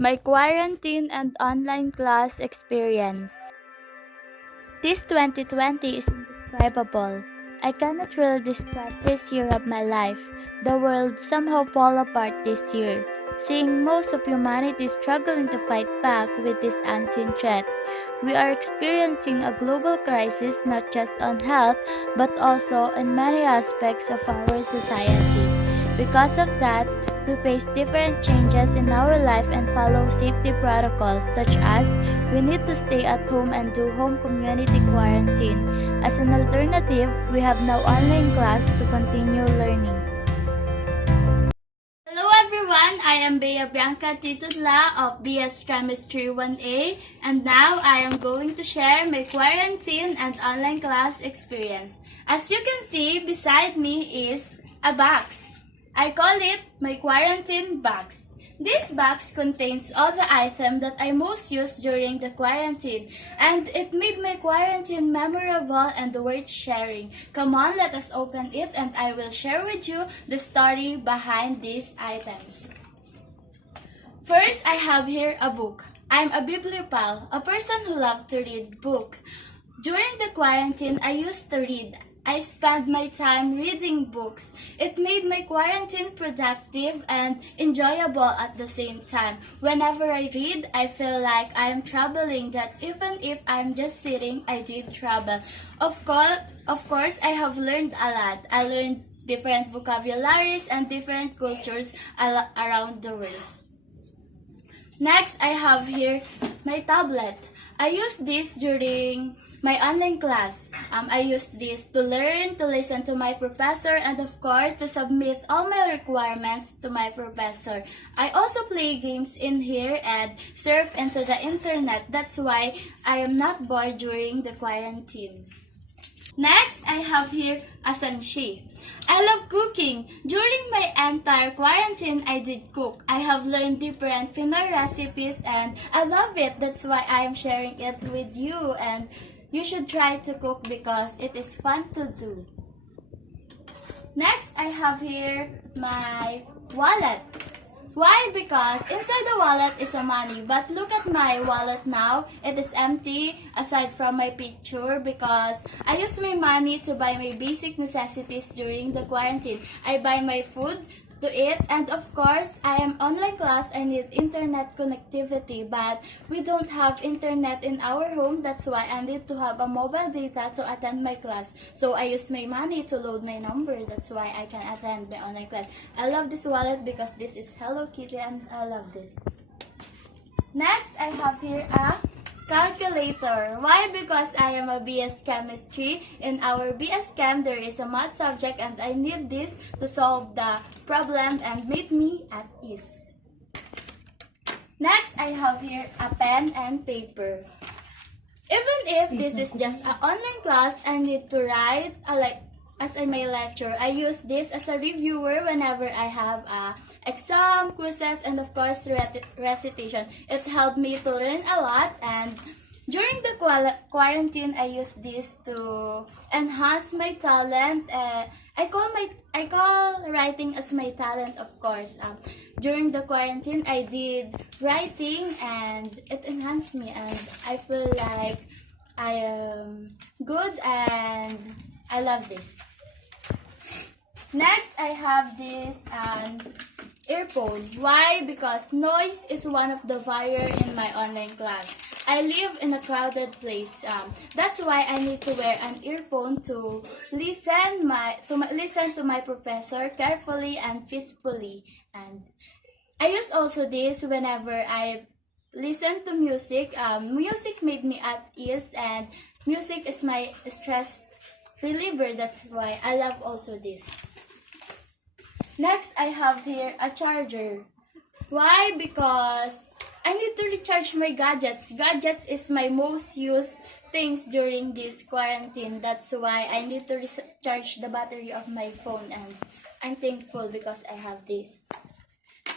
My quarantine and online class experience. This 2020 is indescribable. I cannot really describe this year of my life. The world somehow fell apart this year, seeing most of humanity struggling to fight back with this unseen threat. We are experiencing a global crisis not just on health but also in many aspects of our society. Because of that, we face different changes in our life and follow safety protocols such as we need to stay at home and do home community quarantine. As an alternative, we have now online class to continue learning. Hello everyone, I am Bea Bianca Titudla of BS Chemistry 1A, and now I am going to share my quarantine and online class experience. As you can see, beside me is a box. I call it my quarantine box. This box contains all the items that I most used during the quarantine, and it made my quarantine memorable and worth sharing. Come on, let us open it and I will share with you the story behind these items. First, I have here a book. I'm a bibliophile, a person who loves to read books. During the quarantine, I used to read. I spent my time reading books. It made my quarantine productive and enjoyable at the same time. Whenever I read, I feel like I am traveling, that even if I'm just sitting, I did travel. Of course, I have learned a lot. I learned different vocabularies and different cultures around the world. Next, I have here my tablet. I use this during my online class. I use this to learn, to listen to my professor, and of course, to submit all my requirements to my professor. I also play games in here and surf into the internet. That's why I am not bored during the quarantine. Next, I have here a sanshi. I love cooking. During my entire quarantine, I did cook. I have learned different Pinoy recipes and I love it. That's why I am sharing it with you, and you should try to cook because it is fun to do. Next, I have here my wallet. Why? Because inside the wallet is a money. But look at my wallet now. It is empty aside from my picture because I use my money to buy my basic necessities during the quarantine. I buy my food to eat, and of course, I am online class. I need internet connectivity, but we don't have internet in our home. That's why I need to have a mobile data to attend my class. So I use my money to load my number. That's why I can attend my online class. I love this wallet because this is Hello Kitty and I love this. Next, I have here a calculator. Why? Because I am a BS Chemistry. In our BS Chem, there is a math subject and I need this to solve the problem and make me at ease. Next, I have here a pen and paper. Even if this is just an online class, I need to write as in my lecture. I use this as a reviewer whenever I have a exam, quizzes, and of course recitation. It helped me to learn a lot, and during the quarantine, I use this to enhance my talent. I call writing as my talent, of course. During the quarantine, I did writing and it enhanced me, and I feel like I am good and I love this. Next, I have this earphone. Why? Because noise is one of the barrier in my online class. I live in a crowded place. That's why I need to wear an earphone to listen to my professor carefully and peacefully. And I use also this whenever I listen to music. Music made me at ease, and music is my stress reliever. That's why I love also this. Next, I have here a charger. Why? Because I need to recharge my gadgets. Gadgets is my most used things during this quarantine. That's why I need to recharge the battery of my phone, and I'm thankful because I have this.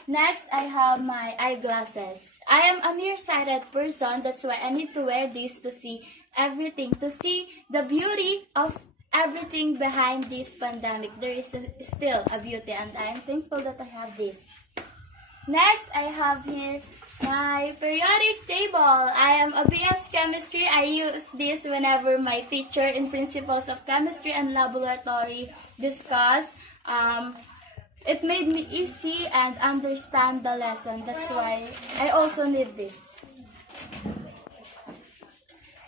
Next, I have my eyeglasses. I am a nearsighted person. That's why I need to wear this to see everything, to see the beauty of everything behind this pandemic. There is still a beauty, and I am thankful that I have this. Next, I have here my periodic table. I am a BS Chemistry. I use this whenever my teacher in Principles of Chemistry and Laboratory discuss. It made me easy and understand the lesson. That's why I also need this.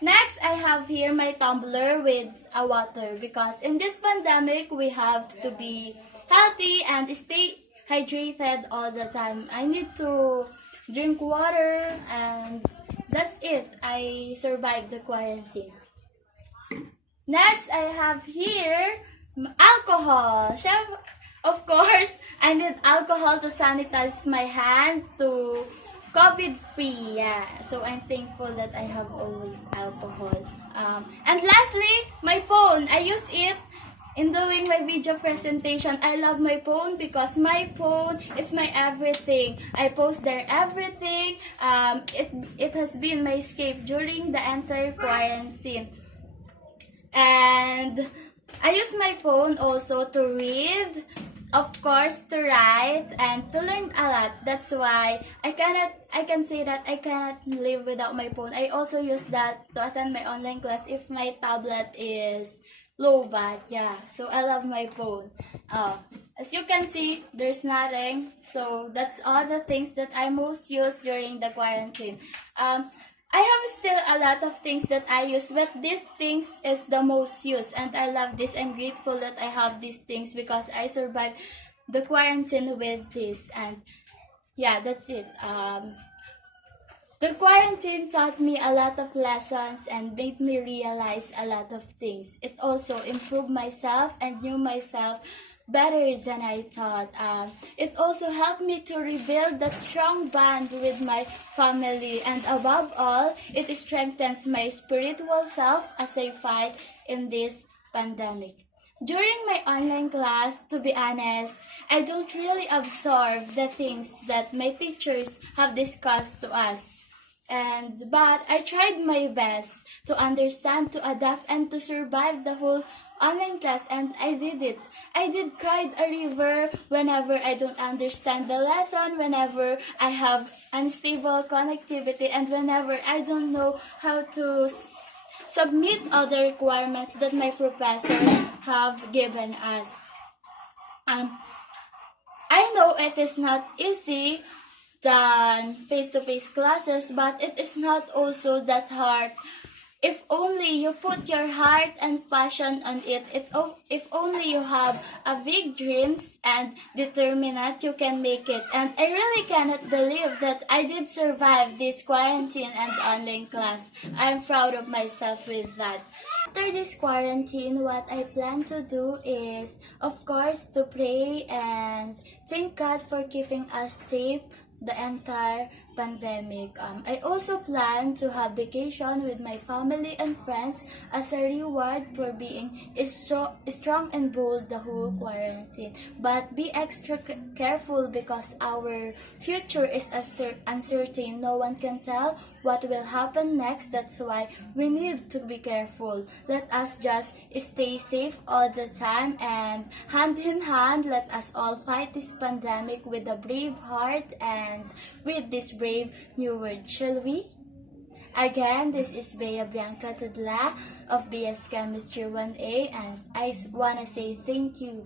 Next, I have here my tumbler with a water because in this pandemic, we have to be healthy and stay hydrated all the time. I need to drink water and that's it. I survived the quarantine. Next, I have here alcohol. Of course, I need alcohol to sanitize my hands to COVID-free. Yeah, so I'm thankful that I have always alcohol. And lastly, my phone. I use it in doing my video presentation. I love my phone because my phone is my everything. I post there everything. It has been my escape during the entire quarantine. And I use my phone also to read, of course, to write, and to learn a lot. That's why I can say that I cannot live without my phone. I also use that to attend my online class if my tablet is low bat. Yeah, so I love my phone. As you can see, there's nothing. So that's all the things that I most use during the quarantine. I have still a lot of things that I use, but these things is the most used, and I love this. I'm grateful that I have these things because I survived the quarantine with this, and yeah, that's it. The quarantine taught me a lot of lessons and made me realize a lot of things. It also improved myself and knew myself better than I thought. It also helped me to rebuild that strong bond with my family, and above all, it strengthens my spiritual self as I fight in this pandemic. During my online class, to be honest, I don't really absorb the things that my teachers have discussed to us. But I tried my best to understand, to adapt, and to survive the whole online class, and I did it. I did cry a river whenever I don't understand the lesson, whenever I have unstable connectivity, and whenever I don't know how to submit all the requirements that my professor have given us. I know it is not easy than face-to-face classes, but it is not also that hard. If only you put your heart and passion on it, if only you have a big dreams and determined, you can make it. And I really cannot believe that I did survive this quarantine and online class. I'm proud of myself with that. After this quarantine, what I plan to do is, of course, to pray and thank God for keeping us safe the entire pandemic. I also plan to have vacation with my family and friends as a reward for being strong and bold the whole quarantine. But be extra careful because our future is uncertain. No one can tell what will happen next. That's why we need to be careful. Let us just stay safe all the time, and hand in hand, let us all fight this pandemic with a brave heart and with this brave new word. Shall we? Again, this is Bea Bianca Tudla of BS Chemistry 1A, and I want to say thank you